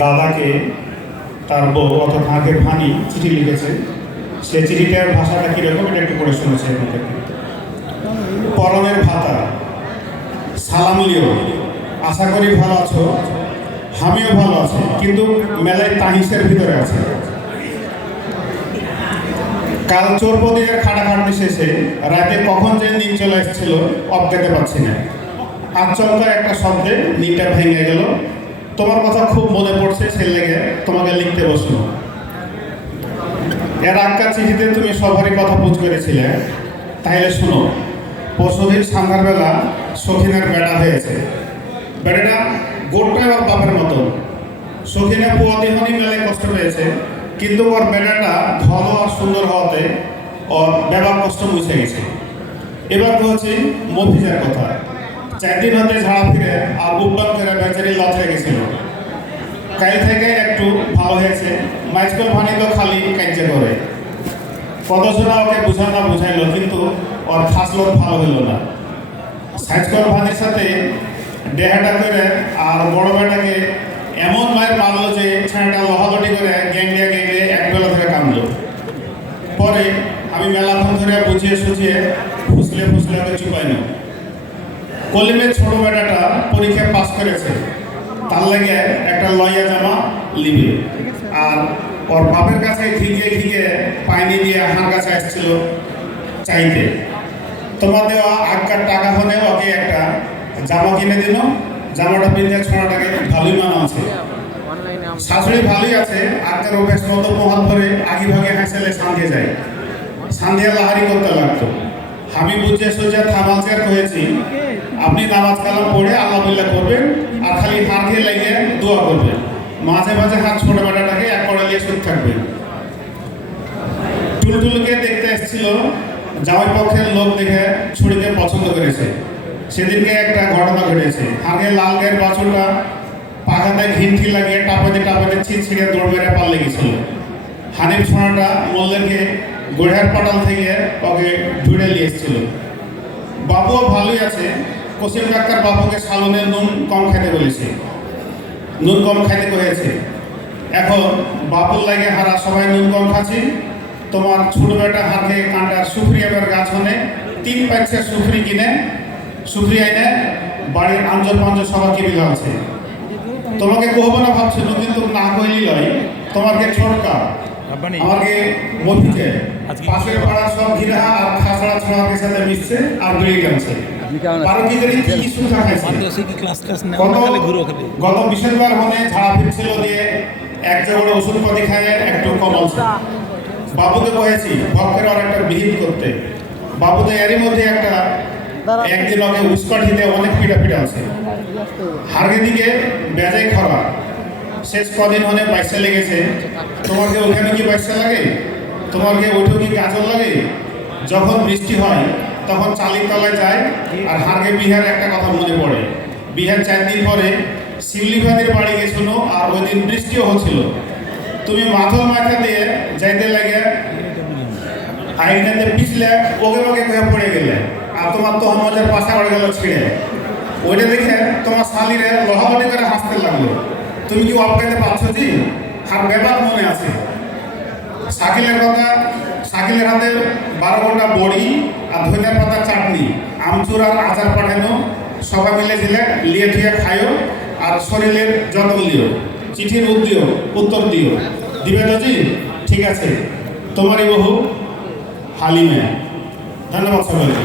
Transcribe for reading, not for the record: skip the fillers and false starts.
দাদাকে তার বউ অথবা আগের ভানি চিঠি লিখেছে। সে চিঠিটার ভাষাটা কীরকম এটা একটু করে শুনেছে। পরনের ভাতা, সালাম লিও, আশা করি ভালো আছো, আমিও ভালো আছি, কিন্তু মেলায় তাহিসের ভিতরে আছে। কাল চোরপদিনের খাটাখাটনি শেষে রাতে কখন যে নিন চলে এসেছিল অজ্ঞাতে পাচ্ছি না। আচমকা একটা শব্দে নিনটা ভেঙে গেল। তোমার কথা খুব মনে পড়ছে, সে লেগে তোমাকে লিখতে বসলো। এর আগকার চিঠিতে তুমি সবারই কথা বুঝ করেছিলে। তাইলে শোনো, পরশুদিন সন্ধ্যাবেলা সখিনের বেড়া হয়েছে। বেড়াটা গোটায় ওর বাপের মতো। সখিনা পুয়াদিহনি মেলায় কষ্ট পেয়েছে, কিন্তু ওর বেড়াটা ঘন আর সুন্দর হওয়াতে ওর ব্যবহার কষ্ট মুছে গেছে। এবার হচ্ছে মফিজের কথা। 4 দিন হতে ঝাড়া ফিরে আর উদ্যান করে বেচারি লথে গেছিল। কাল থেকে একটু ভালো হয়েছে। মাইস্কুল ভানি তো খালি কার্য করে। কতজনা ওকে বুঝাইলো, কিন্তু ওর খাসলত ভালো হলো না। সাইজকল ভানির সাথে দেহাটা করে আর বড় বেটাকে এমন মায়ের মারলো যে ছেলেটা লহালটি করে গ্যাংলিয়ে এক বেলা ধরে কামলো। পরে আমি মেলাক্ষণ ধরে বুঝিয়ে সুঝিয়ে ফুসলে ওকে চুপাইনো। কলিমের ছোট বেটাটা পরীক্ষায় পাস করেছে, তার লাগে একটা লইয়া জামা লিবে। আর ওর বাপের কাছে ঘিগে পাইনি দিয়ে আমার কাছে আসছিল চাইতে। তোমার দেওয়া আগকার টাকা হলে ওকে একটা জামা কিনে দিল। জামাটা পিন্ধে ছোড়াটাকে ভালোই মানা আছে। শাশুড়ি ভালোই আছে। আগকার অভ্যাস মতো মহাত ধরে আগে ভাগে হাসলে সান্ধিয়ে যায়। সান্ধিয়া লাহারি করতে লাগতো। আমি বুঝে সোজা থামালচার হয়েছি, আপনি নামাজ কালাম পড়ে আল্লাহ বিল্লাহ করবেন আর খালি হাত দিয়ে লাগিয়ে দোয়া করবেন। মাঝে মাঝে হাত ছোট বেটাটাকে এক কড়া দিয়ে শুধু থাকবেন। টুলটুলকে দেখতে এসেছিল। জামাই পক্ষের লোক দেখে ছুরিকে পছন্দ করেছে। সেদিনকে একটা ঘটনা ঘটেছে। আগে লাল গায়ের বাছুরটা পাখাটায় ঘিনটি লাগিয়ে টাপাতে ছিঁড়ে দৌড় মেরে পাল্লে গেছিল। হানিফ ছোঁড়াটা মোল্লেরকে গোড়ার পাটাল থেকে ওকে ঢুড়ে নিয়ে এসেছিল। বাবুও ভালোই আছে। কসিম ডাক্তার বাবুকে সালনে নুন কম খেতে বলেছে, নুন কম খাইতে হয়েছে। এখন বাবুর লাগে হারা সবাই নুন কম খাচ্ছি। তোমার ছোট বেটা হাতে কাঁটার সুফরি এবার গাছ হনে 3 পাঁচটা সুফরি কিনে সুফরি আইনে বাড়ির আঞ্জর পাঞ্জর সবাইকে বিলা আছে। তোমাকে কহবো না ভাবছিল, কিন্তু না কইলি লয়। তোমাকে ছোটকা আমাকে মফিজে পাশের পাড়া সব ঘিরা আর খাসড়া ছোড়াকে সাথে মিশছে আর বেরিয়ে গেছে। গত বিশেষবার মনে ঝাড়া ফিরছিল দিয়ে এক জায়গায় ওষুধপাতি খায় একটু কমালছে। বাবুকে কয়েছি ভক্তের আর একটা বিহিত করতে। বাবুতে এরই মধ্যে একদিন ওকে উস্কট হিতে অনেক পিঠা আছে। হারগে দিকে বেজাই খাওয়া। শেষ কদিন হলে বাইসা লেগেছে। তোমাকে ওখানে কি বাইসা লাগে? তোমাকে ওইটা কি গাজর লাগে? যখন বৃষ্টি হয় তখন চালির তলায় যায়। আর হারগে বিহার একটা কথা মনে পড়ে। বিহার 4 দিন পরে শিউলিভাদের বাড়ি গেছিল আর ওই দিন বৃষ্টিও হচ্ছিল। তুমি মাথা দিয়ে যাইতে লাগে আইনাতে পিছলে ওকে হয়ে পড়ে গেলে আর তোমার তো আমাদের পাশা পড়ে গেল ছিঁড়ে। ওইটা দেখে তোমার শালিরে লহালটি করে হাসতে লাগলো। তুমি কি অপকাইতে পারছো জি? আর ব্যাপার মনে আছে শাকিলের কথা। শাকিলের হাতে 12 ঘন্টা বড়ি আর ধনিয়ার পাতার চাটনি, আমচুর আর আচার পাঠানো। সবাই মিলে ছিলে লিয়ে ঠিয়ে খাইও আর শরীরের যত্ন লিও। চিঠির উত্তর দিও। দিবে তো জি? ঠিক আছে, তোমারই বহু হালিমে। ধন্যবাদ সবাইকে।